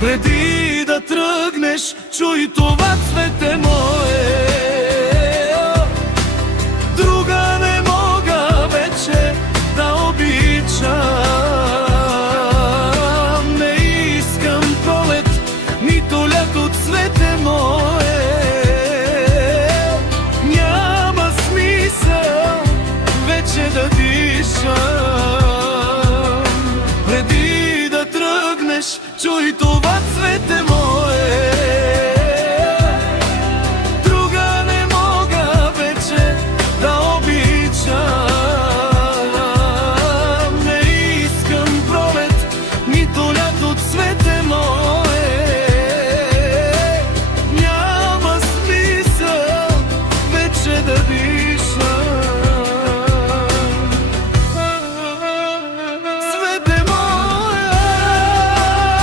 Преди да тръгнеш, чуй това, цвете мое. Друга не мога вече да обичам. Не искам пролет, нито лято, цвете мое. Няма смисъл вече да дишам. Преди да тръгнеш, чуй това, цвете мое.